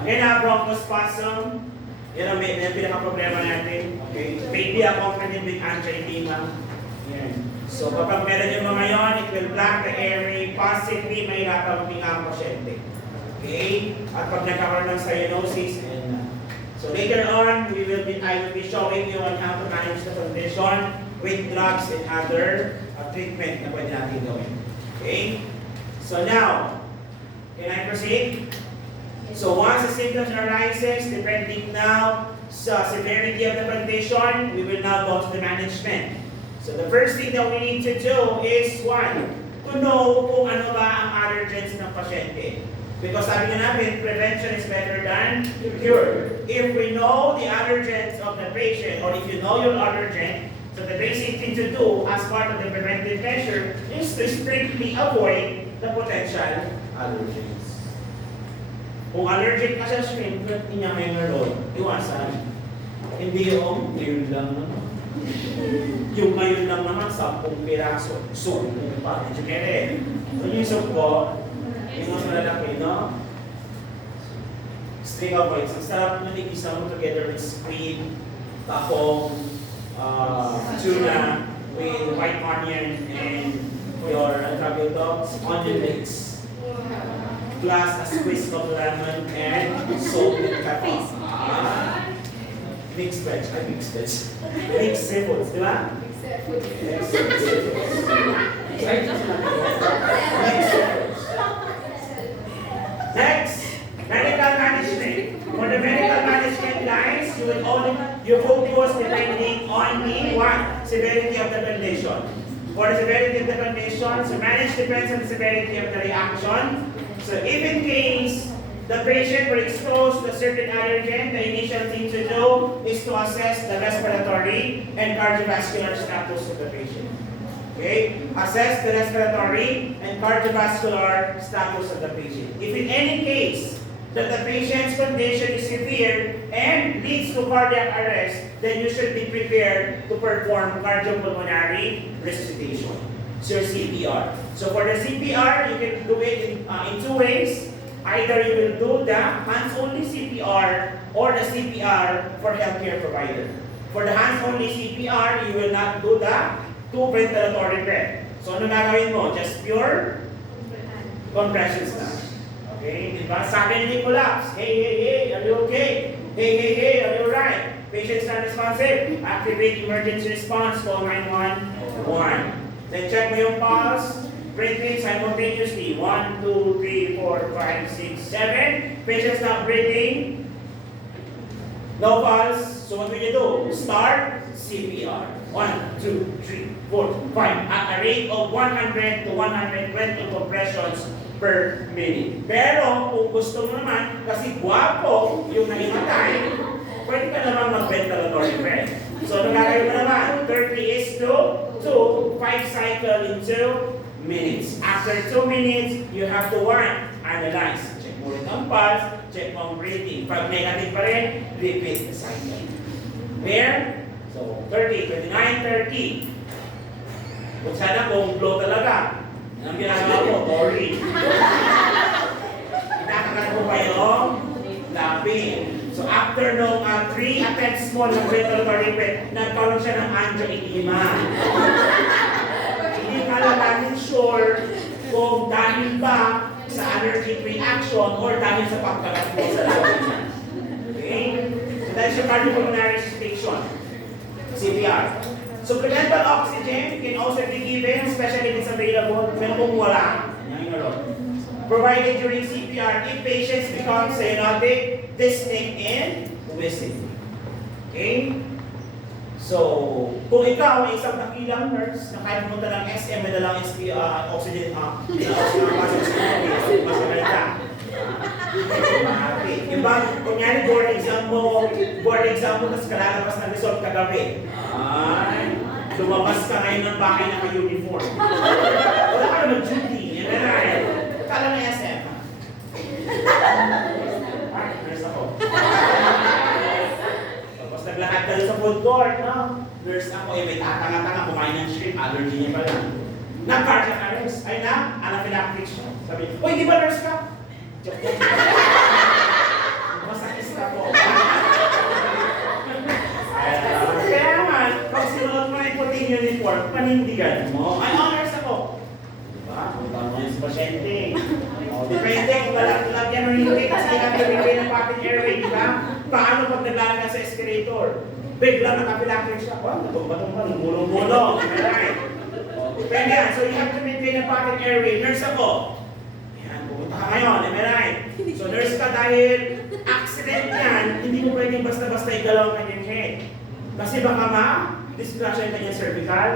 Okay na, bronchospasm. Yan ang may pinaka-problema natin. Okay? Maybe accompanied with angioedema. Yan. So kapag meron yung mga yon, it will block the airway, possibly may hirapang huminga ang pasyente. Okay? At pag nagkakaroon ng cyanosis, so later on, I will be showing you on how to manage the condition with drugs and other treatment na pwede natin gawin. Okay? So now, can I proceed? So once the symptoms arises, depending now sa severity of the condition, we will now go to the management. So the first thing that we need to do is one, to know kung ano ba ang allergens ng pasyente. Because sabi nga natin, prevention is better than cure. If we know the allergens of the patient, or if you know your allergen, so the basic thing to do as part of the preventive measure is to strictly avoid the potential allergens. Kung allergic ka sa shrimp, hindi niya may ngalod, iwasan. Hindi yung ngayon lang naman. Yung ngayon lang naman, 10 piraso. So, pa, engineer. So yung soup ko, yung mas malalaki, no? Single points. Ang sarap na nag-isa mo together with squid, tahong, tuna, with white onion, and your onion mix. Plus a squeeze of lemon and salt and pepper. Mixed veg. Mixed veg. Mixed seafoods, di ba? Mixed seafoods. Next, medical management. For the medical management lines, you focus depending on the severity of the condition. For the severity of the condition, so manage depends on the severity of the reaction. So if in case the patient were exposed to a certain allergen, the initial thing to do is to assess the respiratory and cardiovascular status of the patient. Okay? Assess the respiratory and cardiovascular status of the patient. If in any case that the patient's condition is severe and leads to cardiac arrest, then you should be prepared to perform cardiopulmonary resuscitation. So CPR. So for the CPR, you can do it in two ways. Either you will do the hands-only CPR or the CPR for healthcare provider. For the hands-only CPR, you will not do the two ventilatory breath. So ano gagawin mo? Just pure compressions na. Okay? Diba? Suddenly collapse. Hey, are you okay? Hey, are you right? Patient's not responsive. Activate emergency response. Call 911. Then check mo yung pulse. Breathing simultaneously. 1, 2, 3, 4, 5, 6, 7. Patient's not breathing. No pulse. So what will you do? Start CPR. 1, 2, 3, 4, 5. At a rate of 100 to 120 compressions per minute. Pero kung gusto mo naman, kasi guwapo yung nahimatay, pwede ka naman mag-ventilatory breath. So ano gagawin mo naman? 30 is to 2, 5 cycle in 2 minutes. After 2 minutes, you have to analyze. Check mo rin ang pulse, check mo ang breathing. Pag negative pa rin, repeat the cycle. Where? So 30, 29, 30. Kung sana kung flow talaga, ang ginagawa mo, boring. Inakakat mo pa yung lapping. So after no 3 attempts mo ng ventilatory breath, nagkaroon siya ng angioedema. Hindi ka lang natin sure kung dahil ba sa allergic reaction or dahil sa pagkagat mo sa labi niya. Okay? So dahil sa cardiopulmonary resuscitation, CPR. Supplemental oxygen can also be given, especially if it's available, pero kung wala, provided during CPR if patients become cyanotic, dyspneic, and wheezing. Okay? So, kung ikaw ay isang dakilang nurse na kahit pumunta ng SM, may dalang oxygen, mas maganda. Diba, kunyari board exam mo, tapos kalalabas ng result kagabi. Ay, lumabas ka ngayon ng bahay naka-uniform. Wala ka naman duty, yan na rin. Kala na SM. Ay, nurse ako. Tapos naglakad ka sa food court, no? Nurse ako, may tatanga-tanga, kumain ng shrimp, allergy niya pala. Nag-cardiac arrest. Ay na, anaphylaxis siya. Sabi, uy, di ba nurse ka? Masakis ka po. Kaya naman, pag sinuot mo na yung puting uniform, panindigan mo, ay, honors ako. Diba? Punta mo yung pasyente. Depende kung lalagyan o hindi, kasi nabibigay ng pating airway, diba? Paano pag naglalang ka sa escalator? Biglang nakapilaktrik siya. Natumba-tumba, gulong-gulong. Depende yan. So you have to maintain a pating airway. Nurse ako. Pumunta ka ngayon, am I right? So nurse ka dahil accident yan, hindi mo pwedeng basta-basta igalaw ang kanyang head. Kasi baka ma-discrash yung kanyang cervical,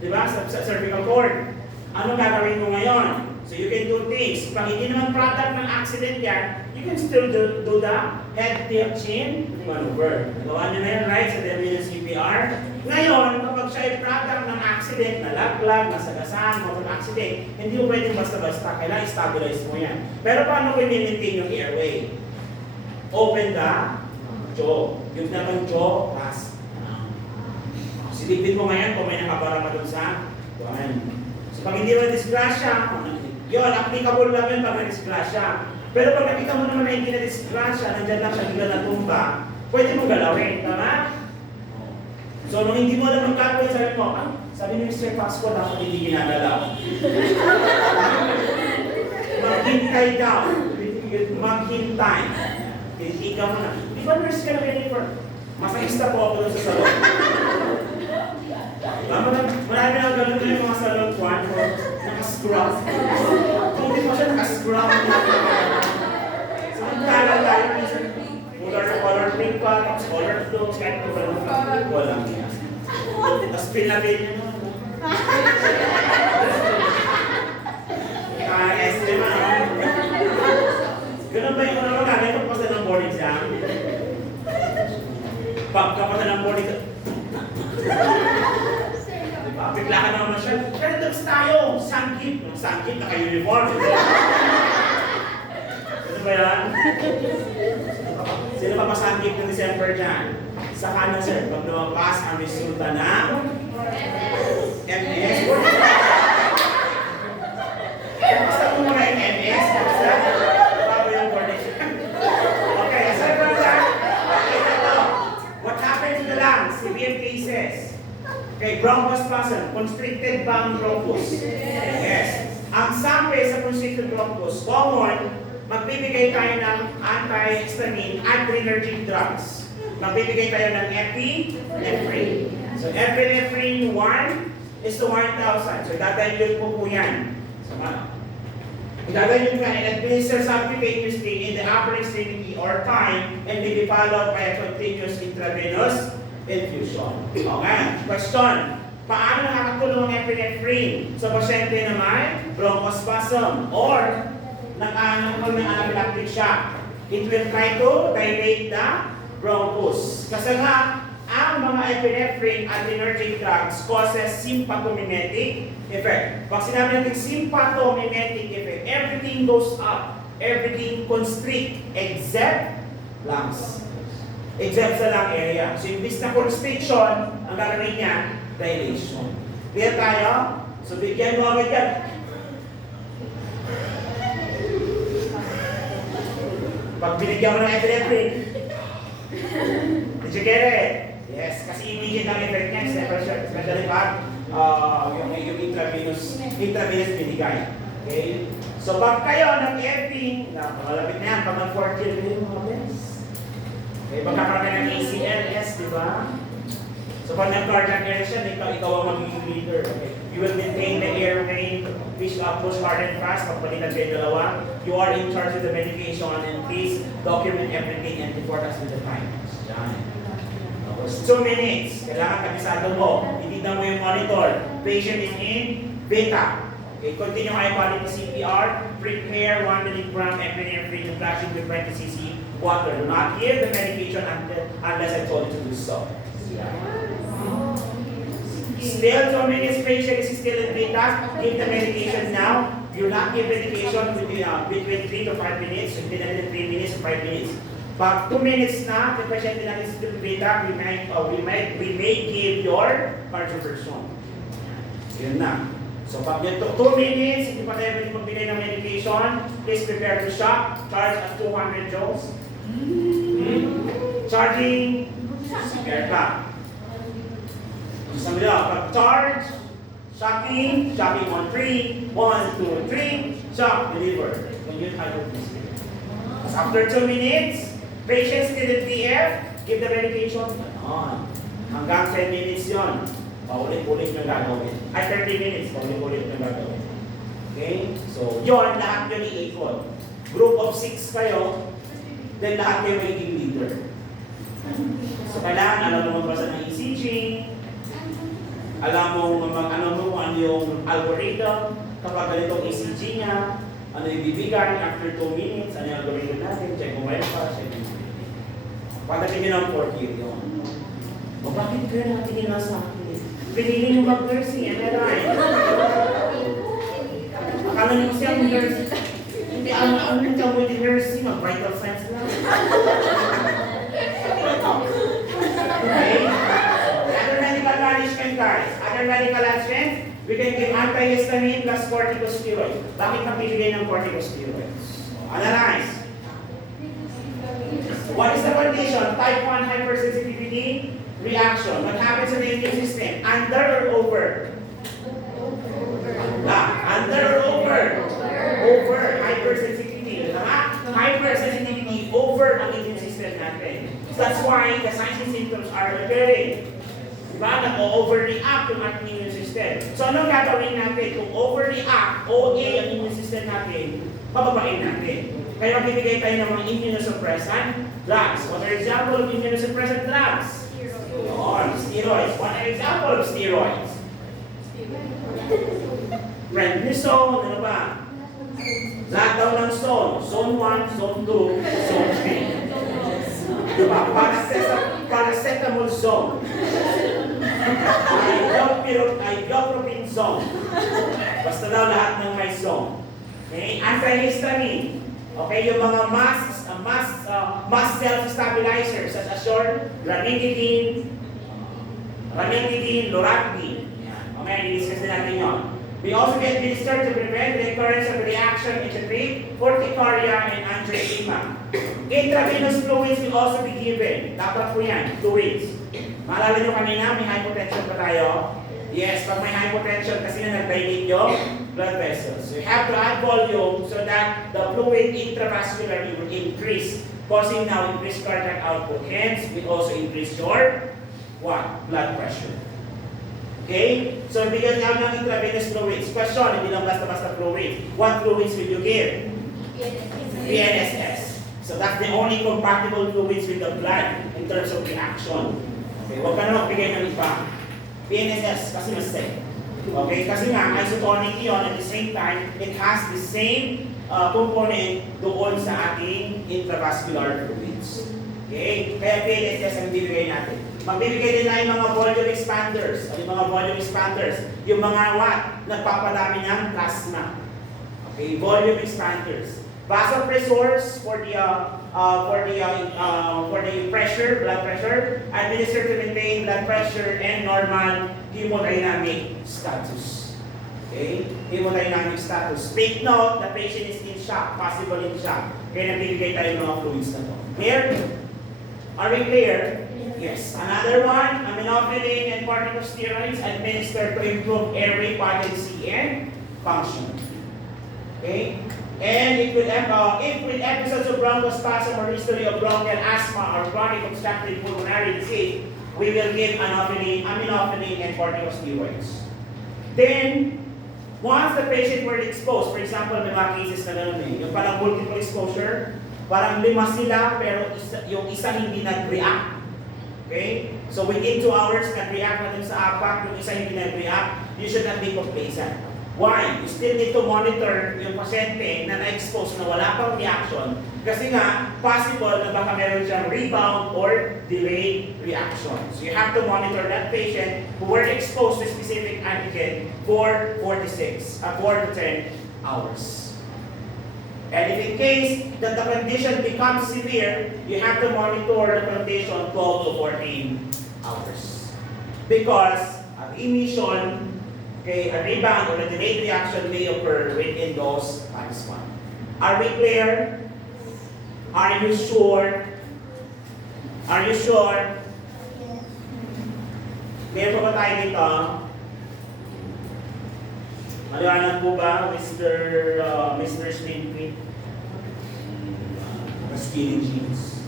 di ba? Sa cervical cord. Ano gagawin mo ngayon? So you can do things. Pag hindi naman product ng accident yan, you can still do the head tilt chin maneuver. Nagawa nyo na yan, right? Sa demi ng CPR. Ngayon, kapag siya ay product ng accident, nalaglag, nasagasaan, motor accident, hindi mo pwedeng basta-basta. Kailangan stabilize mo yan. Pero paano ko i-maintain yung airway? Open the jaw. Yung natang jaw, pass. Silipin mo ngayon kung may nakabara ka dun sa buwan. So pag hindi mo disgrasya, Yun, applicable lang yun pag na-disgrasya. Pero pag nakita mo naman na hindi na-disgrasya, nandyan lang siya, bigla natumba, pwede mong galawin, tama? So, nung hindi mo alam ang gagawin, sabi mo, sabi ni Mr. Pasco, dapat hindi ginagalaw. Maghintay daw. Maghintay. Ikaw mo na. Di ba nurse ka na kayo for? Masahista po ako doon sa salon. Marami na gano'n na yung mga salon ko, naka-scrub. Kung di mo siya naka-scrub, so magkalang tayo minsan, color pink pa, tapos color flows, kahit kung ano, walang niya. Tapos pinabin niya no? Estima, ganun ba yung ano kagay pagpasa ng board exam? Pagkapasa ng board exam, bigla ka naman siya, pero dogs tayo, sangkip, naka-uniform. Ano ba yan? Sino pa pasangkip ng December dyan? Sa kanan sir, pag lumabas ang resulta ng MS. Basta mo muna yung MS, basta bago yung board exam. Okay, sir, brother. Okay, ito. What happened to the lungs? Severe cases. Okay, bronchospasm, constricted bang bronchus. Yes. Ang sample sa constricted bronchus, common, magbibigay tayo ng antihistamine, adrenergic drugs. Magbibigay tayo ng epinephrine. So, epinephrine 1 is to 1,000. So, dadalyon po yan. So, dadalyon ka and administer subcutaneously in the upper extremity or thigh and may be followed by a continuous intravenous infusion. Okay. Question. Paano nakakatulong ang epinephrine sa pasyente na may bronchospasm or nag-aanong ng anaphylactic shock? It will try to dilate the bronchus. Kasi nga, ang mga epinephrine adrenergic drugs causes sympathomimetic effect. Pag sinabi natin sympathomimetic effect, everything goes up, everything constrict except lungs. Except sa lung area. So, imbis na constriction, ang gagawin niya, dilation. Clear tayo? So, bigyan mo agad yan. Pag binigyan mo ng epinephrine, did you get it? Yes, kasi immediate ang effect niya, especially pag yung intravenous binigay. Okay? So, pag kayo nag-epi, malapit na yan, pag mag-4th year, hindi mo mga okay, magkakaroon ng ACLS, di ba? So, pag nag-cardiac arrest yan, ikaw ang magiging leader. Okay? You will maintain the airway, push up, push hard and fast, pagpalitan kayo dalawa. You are in charge of the medication and please document everything and report us with the time. Yan. Tapos, 2 minutes. Kailangan kabisado mo. Itignan mo yung monitor. Patient is in beta. Okay, continue high quality CPR. Prepare 1 milligram epinephrine flushing with 20 cc water. Do not give the medication unless I told you to do so. Still 2 minutes, patient is still in beta. Give the medication now. You not give medication between 3 to 5 minutes, between 3 minutes to 5 minutes. Pag 2 minutes na, the patient is still in beta, we may give your cardioversion. Yun na. So pag 2 minutes, hindi pa tayo pwede magbigay ng medication, please prepare to shock. Charge at 200 joules. Charging, prepare ka. Sabi nila, pag charge, shocking on 3, 1, 2, 3, shock, deliver. When you hypertensive. After 2 minutes, patient still in PF, give the medication. On. Hanggang 10 minutes yun. Paulit-ulit yung gagawin. At 30 minutes, paulit-ulit yung gagawin. Okay? So, yun, lahat yun i-equal. Group of 6 kayo, then lahat kayo magiging leader. So, kailangan alam mo magbasa ng ECG, alam mo ano yung algorithm, kapag ganitong ECG niya, ano ibibigay after 2 minutes, ano yung algorithm natin, check mo pa, check mo. Pagdating nyo ng 4th year yun. O bakit kaya natin yun nasa akin? Pinili yung mag-nursing, MRI. Akala niyo siya ang nursing. Hindi, ano yung tawag yung nursing? Mag-vital signs lang. Okay? Other medical management, guys. Other medical management, We can give antihistamine plus corticosteroid. Bakit mapibigay ng corticosteroids? Analyze. What is the condition? Type 1 hypersensitivity reaction. What happens in the immune system? Under or over? Under or over? Over. Hypersensitivity. Hypersensitivity over ang immune system natin. That's why the signs and symptoms are occurring. Diba? Nag-overreact yung ating immune system. So, anong gagawin natin? Kung overreact, OA ang immune system natin, pababain natin. Kaya magbibigay tayo ng mga immunosuppressant drugs. What are example of immunosuppressant drugs? Steroids. What are example of steroids? Prednisone, ano ba? Lahat daw ng zone. Zone 1, Zone 2, Zone 3. Diba? Paracetamol zone. Ibuprofen zone. Basta daw lahat ng may zone. Okay? Antihistamine. Okay, yung mga mast cell stabilizers such as your ranitidine, loratadine. Okay, i-discuss din natin yun. We also get administered to prevent the occurrence of reaction in the tree, urticaria, and angioedema. Intravenous fluids will also be given. Dapat po yan, fluids. Maalala nyo kanina, may hypotension pa tayo. Yes, pag may hypotension kasi na nag-dilate yung blood vessels. So you have to add volume so that the fluid intravascularly will increase, causing now increased cardiac output. Hence, will also increase your what? Blood pressure. Okay? So, bigyan niya ng intravenous fluids. Question, hindi lang basta-basta fluids. What fluids will you give? PNSS. So, that's the only compatible fluids with the blood in terms of reaction. Okay, huwag ka na magbigay ng iba. PNSS, kasi mas safe. Okay, kasi nga, isotonic yun, at the same time, it has the same component doon sa ating intravascular fluids. Okay, kaya PNSS ang bibigay natin. Magbibigay din na yung mga volume expanders. Yung mga volume expanders, yung mga what? Nagpapadami ng plasma. Okay, volume expanders. Vasopressors for the pressure, blood pressure, administered to maintain blood pressure and normal hemodynamic status. Okay, hemodynamic status. Take note, the patient is in shock, possible in shock. Kaya nagbibigay tayo ng mga fluids na to. Clear? Are we clear? Yes. Another one, aminophylline and corticosteroids administered to improve airway potency and function. Okay? And if with episodes of bronchospasm or history of bronchial asthma or chronic obstructive pulmonary disease, we will give aminophylline and corticosteroids. Then, once the patient were exposed, for example, may mga cases na gano'n yung parang multiple exposure, parang 5 sila pero yung isa hindi nag-react. Okay? So within 2 hours, nag-react na dun sa apak, yung isa hindi nag-react, you should not be complacent. Why? You still need to monitor yung pasyente na na-expose na wala pang reaction kasi nga, possible na baka meron siyang rebound or delayed reaction. So you have to monitor that patient who were exposed to specific antigen for 4 to 10 hours. And if in case that the condition becomes severe, you have to monitor the condition 12 to 14 hours. Because an emission, okay, a rebound or a delayed reaction may occur within those times 1. Are we clear? Are you sure? Are you sure? Clear po ba tayo dito? Maliwanag po ba, Mr. Slinky? Skinny jeans.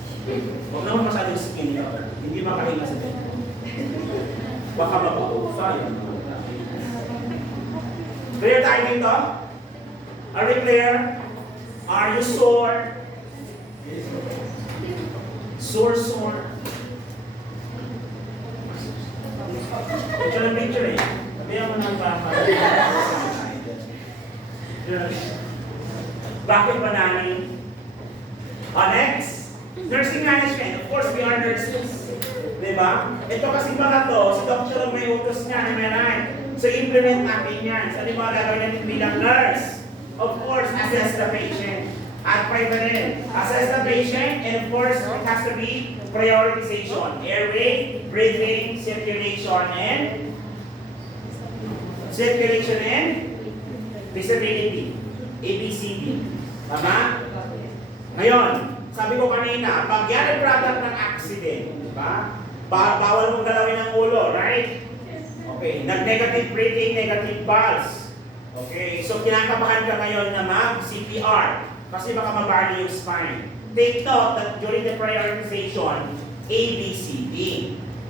Huwag naman masyadong skinny. Hindi makahinga sa bed. Baka mabaho. Sayang. Clear tayo dito? Are we clear? Are you sore? Sore. Picture eh. Sabihan mo ng baka. Bakit ba namin? Next, nursing management. Of course, we are nurses. Diba? Ito kasi mga to, si doctor ang may utos niya, right? So, implement natin yan. So, di ba gagawin natin bilang nurse? Of course, assess the patient. At 5 na rin. Assess the patient, and of course, it has to be prioritization. Airway, breathing, circulation, and circulation and visibility. ABCD. Tama? Ngayon, sabi ko kanina, pag yan ay product ng accident, di ba? Bawal mong galawin ang ulo, right? Okay, nag-negative breathing, negative pulse. Okay, so kinakabahan ka ngayon na mag-CPR kasi baka mabali yung spine. Take note that during the prioritization, A, B, C, D.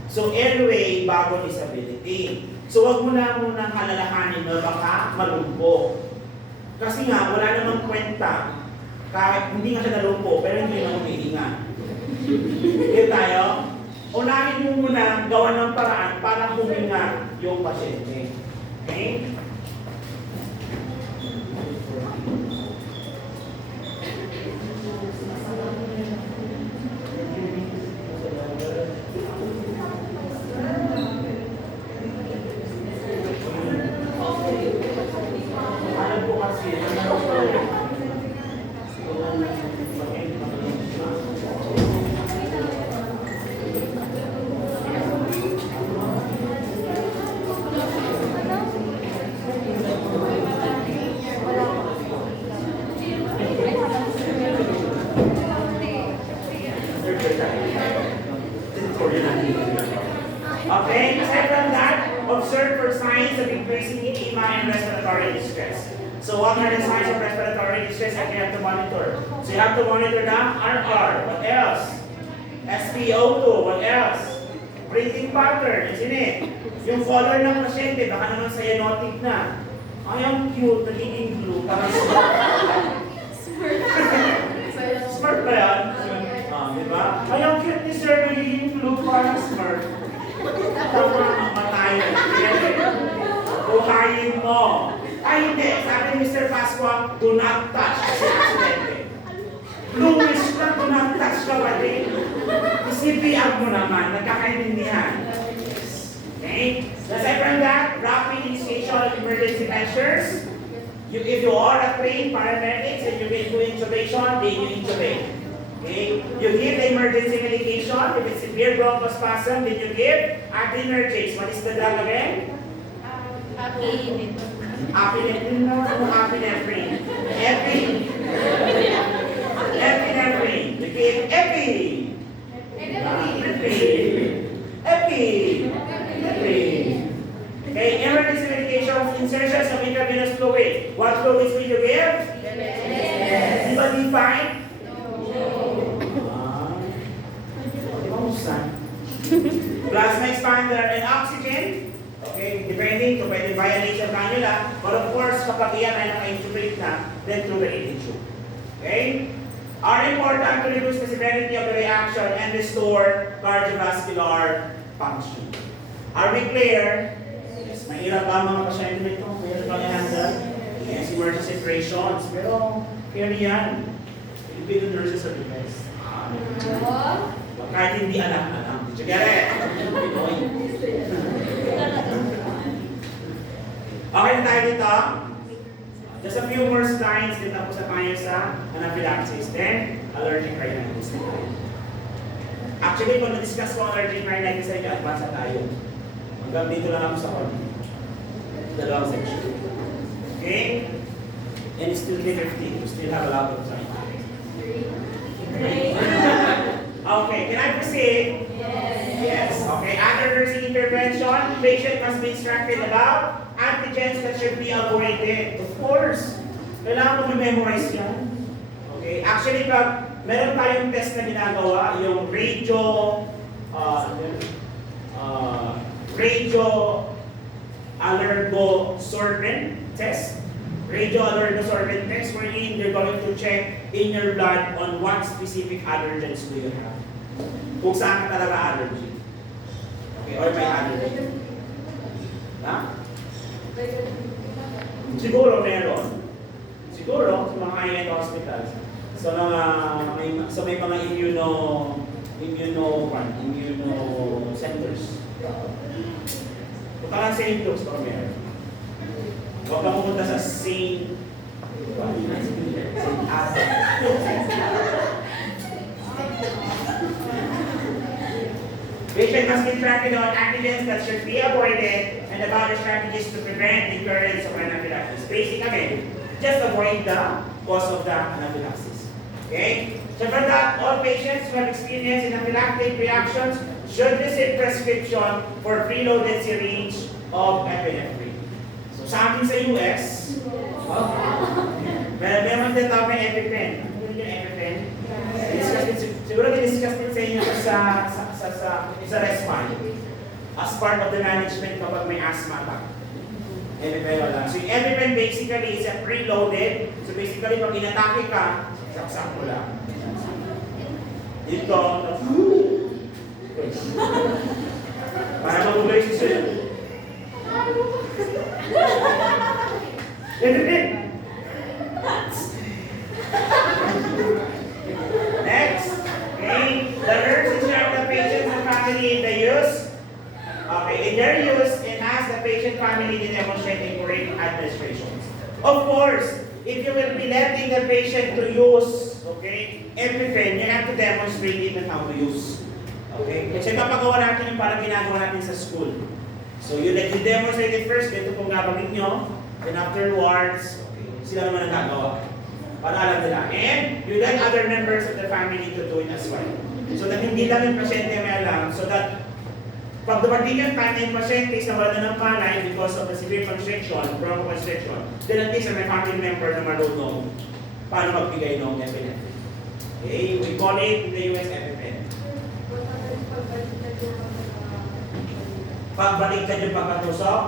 So airway bago disability. So wag mo na munang alalahanin na baka malumpo. Kasi nga, wala namang kwenta. Kahit hindi nga siya nalumpo, pero hindi na humihinga. Here tayo. Unahin mo muna gawa ng paraan para huminga yung pasyente. Okay? Okay, aside from that, observe for signs of increasing edema and respiratory distress. So what are the signs of respiratory distress that you have to monitor? So you have to monitor the RR. What else? SpO2. What else? Breathing pattern, isn't it? Yung color ng pasyente, baka naman cyanotic na. Ay, ang cute, nagiging blue. Parang smart ba yan? Diba? Ay, ang cute ni sir, nagiging blue, parang smart. Tama ang matayan. Buhayin mo. Ay, hindi. Sabi ni Mr. Pasqua, do not touch. Kasi aksidente. Bluish na, do not touch ka, pati. CPR mo naman, nagkakaintindihan. Okay? Aside from that, rapid initiation of emergency measures. If you are a trained paramedics and you get to intubation, then you intubate. Okay? You give the emergency medication. If it's severe bronchospasm, then you give adrenergics. What is the drug again? Epinephrine. Epinephrine. You give Okay, emergency medication, insertions of intravenous fluid. What fluids will you give? Anybody find? Plasma expander and oxygen. Okay, depending kung pwede violate sa cannula. But of course, kapag iyan ay naka-intubate na, then through the AV tube. Okay? Are important to reduce the severity of the reaction and restore cardiovascular function. Are we clear? Yes, mahirap ba mga pasyente nito? Mahirap ba i-handle? Yes, emergency situations. Pero, clear yan. Filipino nurses are the best. Kahit hindi alam. Did you get it? Okay na tayo dito. Just a few more slides, din tapos na tayo sa anaphylaxis. Then, allergic rhinitis. Actually, kung na-discuss ko ang allergic rhinitis sa inyo, advance na tayo. Hanggang dito lang ako sa konti. Dalawang section. Okay? And it's still 3:15. We still have a lot of time. Okay, can I proceed? Yes. Okay, under nursing intervention, patient must be instructed about antigens that should be avoided. Of course. Kailangan mo memorize yan. Okay, actually pag meron tayong test na ginagawa, yung radio allergosorbent test. Radio allergosorbent test wherein they're going to check in your blood on what specific allergens do you have. Kung saan ka talaga allergy. Okay, or may allergy. Ha? Siguro meron. Siguro sa mga high-end hospitals. So may mga immuno centers. Kung parang St. Luke's pa meron. Huwag ka pumunta sa St. Asa. Patient must be instructed on antigens that should be avoided and and the other strategies to prevent the occurrence of anaphylaxis. Basic again, just avoid the cause of the anaphylaxis. Okay? So for that, all patients who have experienced anaphylactic reactions should receive prescription for preloaded syringe of epinephrine. So sa atin sa US, meron din tawag ng EpiPen. Ano yung EpiPen? Siguro din-discuss din sa inyo sa RESPAN as part of the management kapag may asthma attack. EpiPen wala. So yung EpiPen basically is a preloaded. So basically pag inatake ka, saksak mo lang. Dito, para maguloy si Sir. EpiPen! Next, okay, the nurse instruct the patient and family in the use. Okay, in their use, and ask the patient family to demonstrate a correct administration. Of course, if you will be letting the patient to use, okay, EpiPen, you have to demonstrate even how to use. Okay, kasi papagawa natin yung parang ginagawa natin sa school. So you demonstrate it first, ito kung gagawin nyo, then afterwards, okay, sila naman ang gagawa. Para alam nila. And you let other members of the family to do it as well. So that hindi lang yung pasyente may alam, so that pag dumating yung time na yung pasyente is nawala na ng palay because of the severe constriction, bronchoconstriction, then at least may family member na marunong paano magbigay ng epinephrine. Okay, we call it in the US EpiPen. Pagbaliktad yung pagkatusok,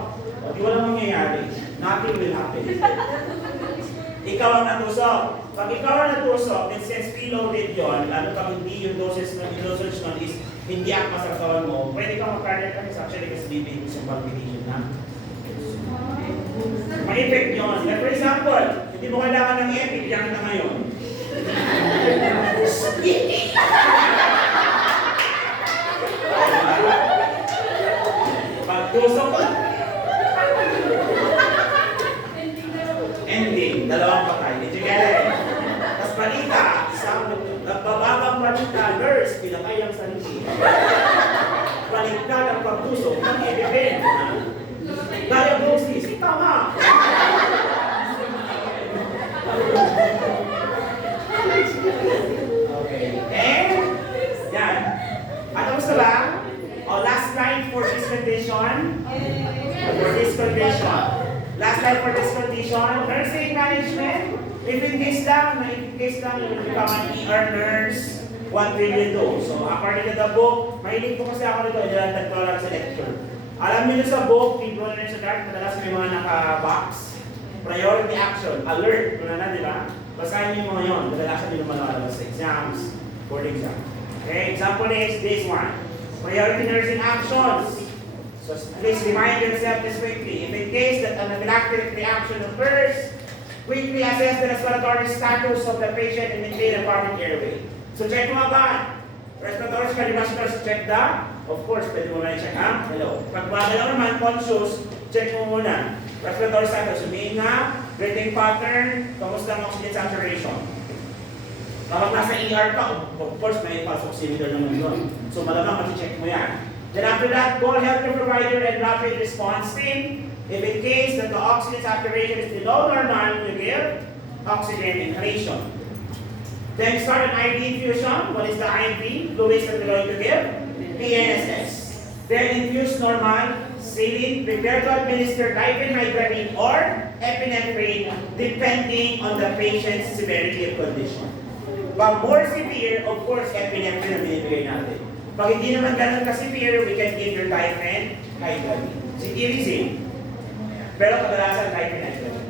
di walang mangyayari. Nothing will happen. Ikaw ang natusok. Pag ikaw ang natusok, then since preloaded yun, lalo pag hindi yung dosage nun is hindi akma sa katawan mo, pwede kang mag-cardiac arrest actually kasi bibig sa palpitation na. May-effect yun. Like for example, hindi mo kailangan ng epi, biyakin na ngayon. Pag-tusok ka, ending, dalawang patay. Did you get it? Tapos balita, isang nagbabagang balita, nurse, pinatay ang sarili. Baliktad ang pagtusok ng EpiPen. Diagnosis, tama. Okay, and yan. At tapos na ba? Last line for this condition. Last line for this condition, nursing management. If in case lang, you will become an ER nurse, what will you do? So, according to the book, mahilig po kasi ako nito, nilalagdag ko lang sa lecture. Alam niyo sa book, people nurse sa card, madalas may mga naka-box. Priority action, alert, muna na, di ba? Basahin niyo mga yun, kadalasan niyo naman nakalabas sa exams, board exam. Okay, example is this one. Priority nursing actions. So please remind yourself this quickly. If in case that an anaphylactic reaction occurs, quickly assess the respiratory status of the patient and maintain a perfect airway. So check mo agad. Respiratory cardiovascular, check the. Of course, pwede mo na i-check, ha? Hello. Pag magalaw naman, conscious, check mo muna. Respiratory status, huminga, breathing pattern, kamusta ang oxygen saturation. Kapag nasa ER ka, of course, may pulse oximeter naman yun. So malamang mati-check mo yan. Then after that, call healthcare provider and rapid response team. If in case that the oxygen saturation is below normal, you give oxygen inhalation. Then start an IV infusion. What is the IV? Fluids that we're going to give? PNSS. Then infuse normal, saline, prepare to administer diphenhydramine or epinephrine depending on the patient's severity of condition. Pag more severe, of course, epinephrine ang binibigay natin. Pag hindi naman ganun ka-severe, we can give your diphenhydramine. Cetirizine. Pero kadalasan diphenhydramine.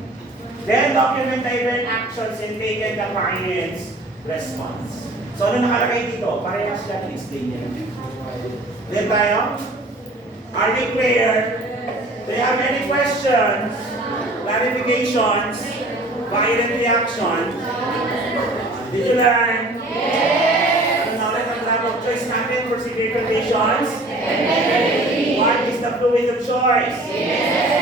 Then document different actions and taken compliance response. So ano nakalagay dito? Parehas lang i-explain niya. Then tayo? Are we clear? Do you have any questions? Clarifications? Violent reaction? Did you learn? Yes! Ano na ulit ang drug of choice natin for severe conditions? Yes! What is the fluid of choice? Yes!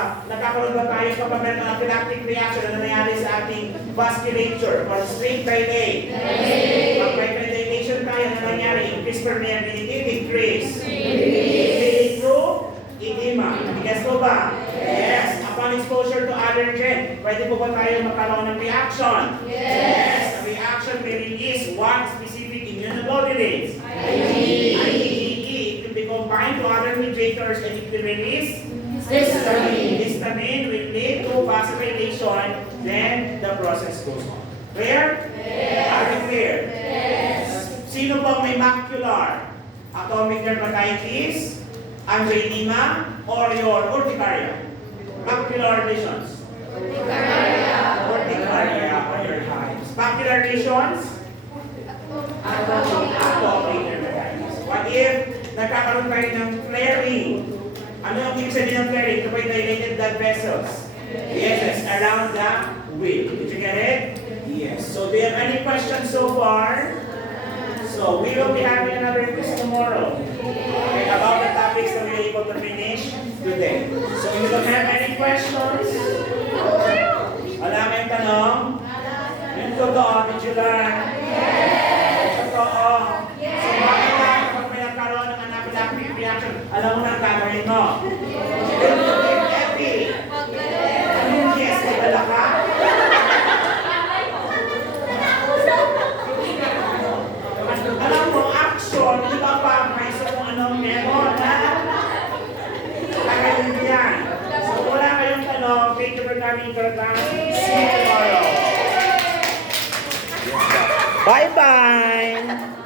Nagkakaroon ba tayo kapag meron ng anaphylactic reaction na nangyari sa ating vasculature? Constraint dilate? Yes! Pag may dilation tayo na nangyari, increase permeability, decrease. Leading to edema. Yes po ba? Yes. Upon exposure to allergen, pwede po ba tayo magkaroon ng reaction? Yes. The reaction may release one specific immunoglobulins. IgE. It will be combined to other mediators and it will release histamine. Histamine will lead to vasodilation, then the process goes on. Clear? Yes. Are we clear? Yes. Sino pong may macular atomic dermatitis, angioedema, or your urticaria? Macular lesions. Urticaria or your hives. Macular lesions? Atomic dermatitis. What if nagkakaroon tayo ng flaring? Ano ang ibig sabihin ng flaring? Ito ba yung dilated blood vessels? Yes, around the wheel. Did you get it? Yes. So do you have any questions so far? So we will be having another quiz tomorrow. Okay, about the topics that we were able to finish today. So if you don't have any questions, wala kayong tanong? Yung totoo, did you learn? Totoo. So bakit na kapag may nagkaroon ng anaphylactic reaction, alam mo na ang gagawin mo? Happy. Ano yung yes? Magdala ka? Alam mo, action, di ba pa may isa kung anong meron, ha? Kakayin mo yan. So, wala kayong tanong. Thank you for coming to the class. See you tomorrow. Bye-bye!